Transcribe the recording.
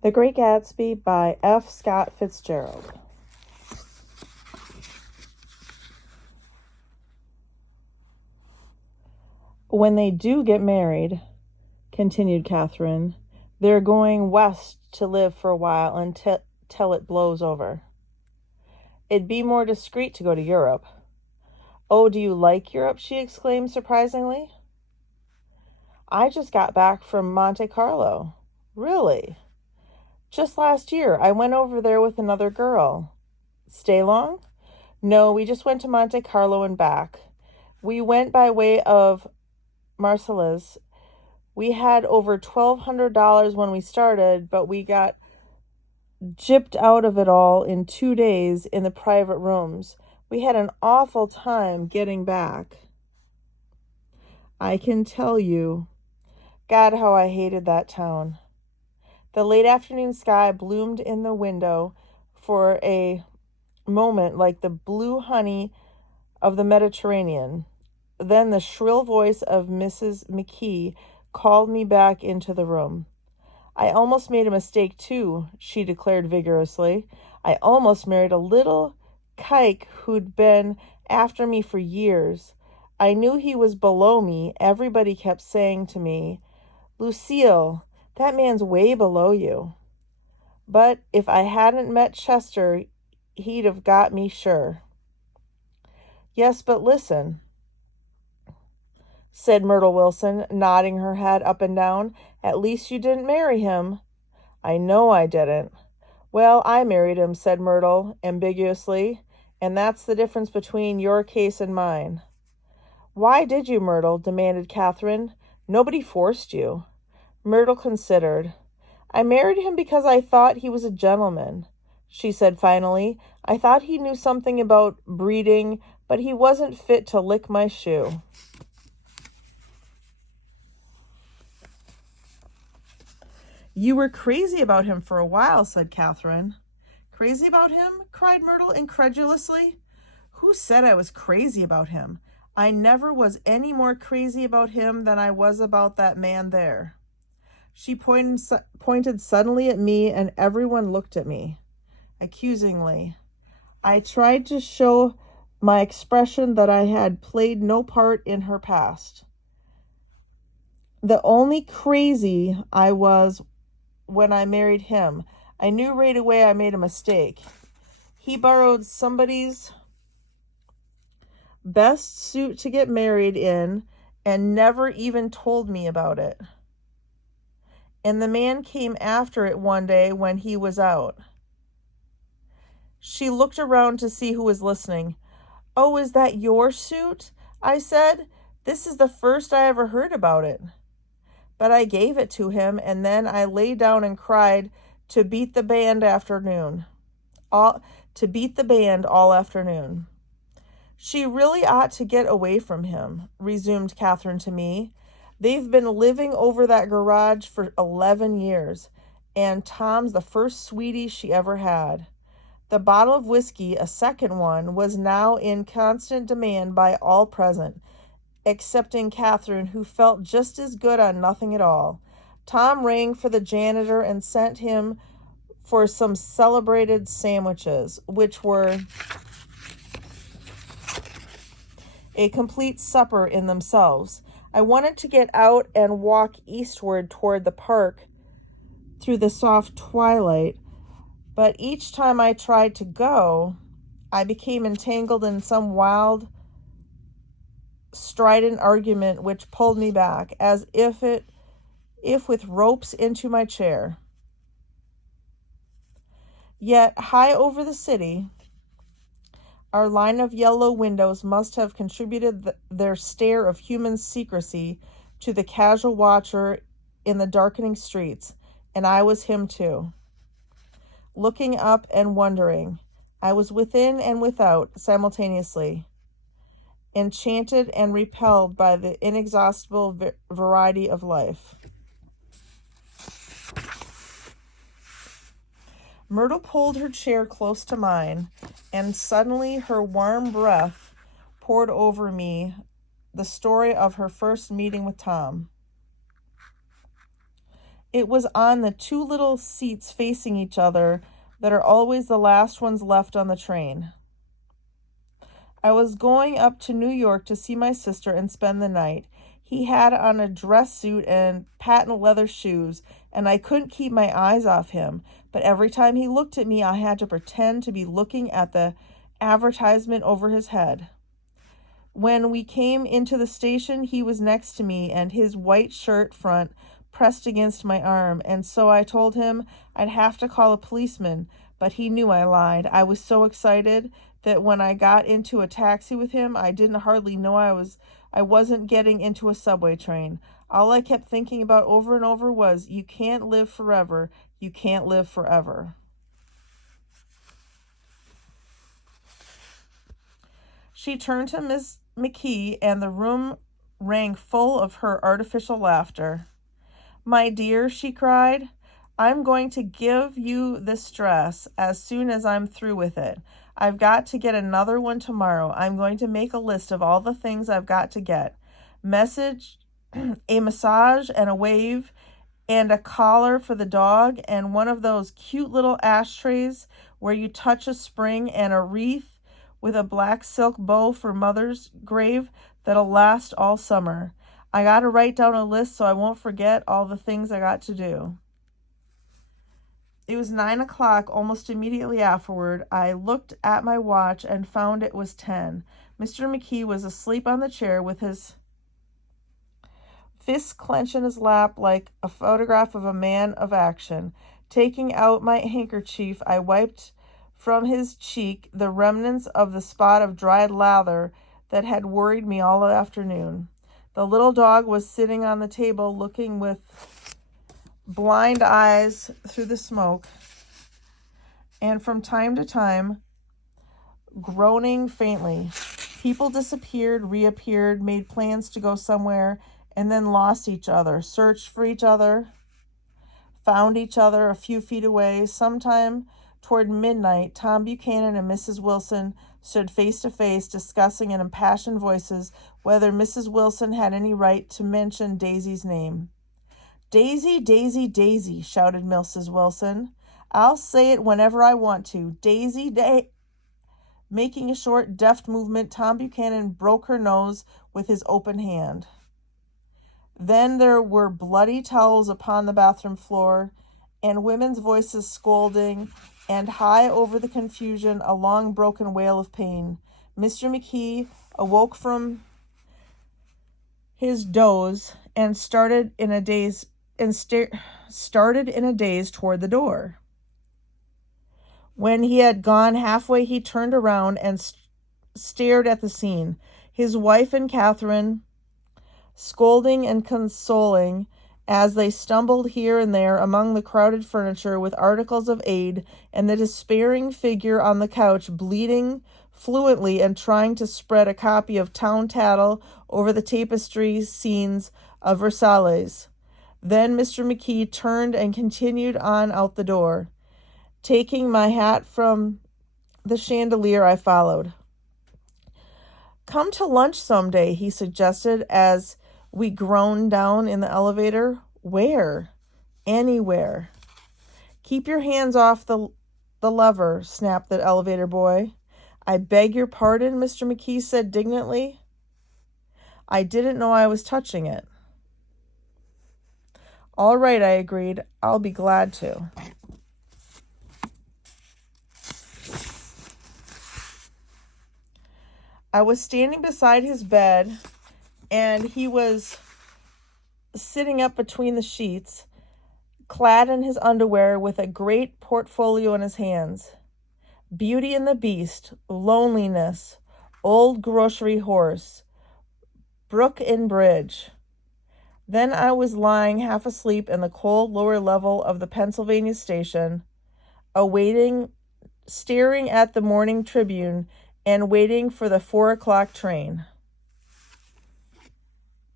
The Great Gatsby by F. Scott Fitzgerald. When they do get married, continued Catherine, they're going west to live for a while until it blows over. It'd be more discreet to go to Europe. Oh, do you like Europe? She exclaimed surprisingly. I just got back from Monte Carlo. Really? Just last year, I went over there with another girl. Stay long? No, we just went to Monte Carlo and back. We went by way of Marseilles. We had over $1,200 when we started, but we got gypped out of it all in 2 days in the private rooms. We had an awful time getting back. I can tell you. God, how I hated that town. The late afternoon sky bloomed in the window for a moment like the blue honey of the Mediterranean. Then the shrill voice of Mrs. McKee called me back into the room. I almost made a mistake, too, she declared vigorously. I almost married a little kike who'd been after me for years. I knew he was below me. Everybody kept saying to me, Lucille, that man's way below you. But if I hadn't met Chester, he'd have got me sure. Yes, but listen, said Myrtle Wilson, nodding her head up and down. At least you didn't marry him. I know I didn't. Well, I married him, said Myrtle ambiguously, and that's the difference between your case and mine. Why did you, Myrtle? Demanded Catherine. Nobody forced you. Myrtle considered. I married him because I thought he was a gentleman, she said finally. I thought he knew something about breeding, but he wasn't fit to lick my shoe. You were crazy about him for a while, said Catherine. Crazy about him? Cried Myrtle incredulously. Who said I was crazy about him? I never was any more crazy about him than I was about that man there. She pointed suddenly at me, and everyone looked at me, accusingly. I tried to show my expression that I had played no part in her past. The only crazy I was when I married him. I knew right away I made a mistake. He borrowed somebody's best suit to get married in and never even told me about it. And the man came after it one day when he was out. She looked around to see who was listening. Oh, is that your suit? I said. This is the first I ever heard about it. But I gave it to him, and then I lay down and cried to beat the band all afternoon. She really ought to get away from him, resumed Catherine to me. They've been living over that garage for 11 years, and Tom's the first sweetie she ever had. The bottle of whiskey, a second one, was now in constant demand by all present, excepting Catherine, who felt just as good on nothing at all. Tom rang for the janitor and sent him for some celebrated sandwiches, which were a complete supper in themselves. I wanted to get out and walk eastward toward the park through the soft twilight, but each time I tried to go, I became entangled in some wild, strident argument which pulled me back, as if with ropes, into my chair. Yet, high over the city, our line of yellow windows must have contributed their stare of human secrecy to the casual watcher in the darkening streets, and I was him too. Looking up and wondering, I was within and without simultaneously, enchanted and repelled by the inexhaustible variety of life. Myrtle pulled her chair close to mine, and suddenly her warm breath poured over me the story of her first meeting with Tom. It was on the two little seats facing each other that are always the last ones left on the train. I was going up to New York to see my sister and spend the night. He had on a dress suit and patent leather shoes, and I couldn't keep my eyes off him. But every time he looked at me, I had to pretend to be looking at the advertisement over his head. When we came into the station, he was next to me, and his white shirt front pressed against my arm, and so I told him I'd have to call a policeman, but he knew I lied. I was so excited that when I got into a taxi with him, I didn't hardly know I wasn't getting into a subway train. All I kept thinking about over and over was, you can't live forever. You can't live forever. She turned to Miss McKee, and the room rang full of her artificial laughter. My dear, she cried, I'm going to give you this dress as soon as I'm through with it. I've got to get another one tomorrow. I'm going to make a list of all the things I've got to get. A massage and a wave and a collar for the dog and one of those cute little ashtrays where you touch a spring and a wreath with a black silk bow for Mother's grave that'll last all summer. I got to write down a list so I won't forget all the things I got to do. It was 9 o'clock. Almost immediately afterward, I looked at my watch and found it was 10. Mr. McKee was asleep on the chair with his fists clenched in his lap like a photograph of a man of action. Taking out my handkerchief, I wiped from his cheek the remnants of the spot of dried lather that had worried me all afternoon. The little dog was sitting on the table looking with blind eyes through the smoke, and from time to time groaning faintly. People disappeared, reappeared, made plans to go somewhere, and then lost each other, searched for each other, found each other a few feet away. Sometime toward midnight, Tom Buchanan and Mrs. Wilson stood face to face, discussing in impassioned voices whether Mrs. Wilson had any right to mention Daisy's name. Daisy, Daisy, Daisy, shouted Mrs. Wilson. I'll say it whenever I want to. Daisy, Making a short, deft movement, Tom Buchanan broke her nose with his open hand. Then there were bloody towels upon the bathroom floor, and women's voices scolding, and high over the confusion, a long broken wail of pain. Mr. McKee awoke from his doze and started in a daze toward the door. When he had gone halfway, he turned around and stared at the scene. His wife and Catherine, scolding and consoling as they stumbled here and there among the crowded furniture with articles of aid, and the despairing figure on the couch bleating fluently and trying to spread a copy of Town Tattle over the tapestry scenes of Versailles. Then Mr. McKee turned and continued on out the door. Taking my hat from the chandelier, I followed. Come to lunch someday, he suggested as we groaned down in the elevator. Where? Anywhere. Keep your hands off the lever, snapped the elevator boy. I beg your pardon, Mr. McKee said dignantly. I didn't know I was touching it. All right, I agreed. I'll be glad to. I was standing beside his bed, and he was sitting up between the sheets, clad in his underwear with a great portfolio in his hands. Beauty and the Beast, Loneliness, Old Grocery Horse, Brook and Bridge. Then I was lying half asleep in the cold lower level of the Pennsylvania station, staring at the Morning Tribune and waiting for the 4 o'clock train.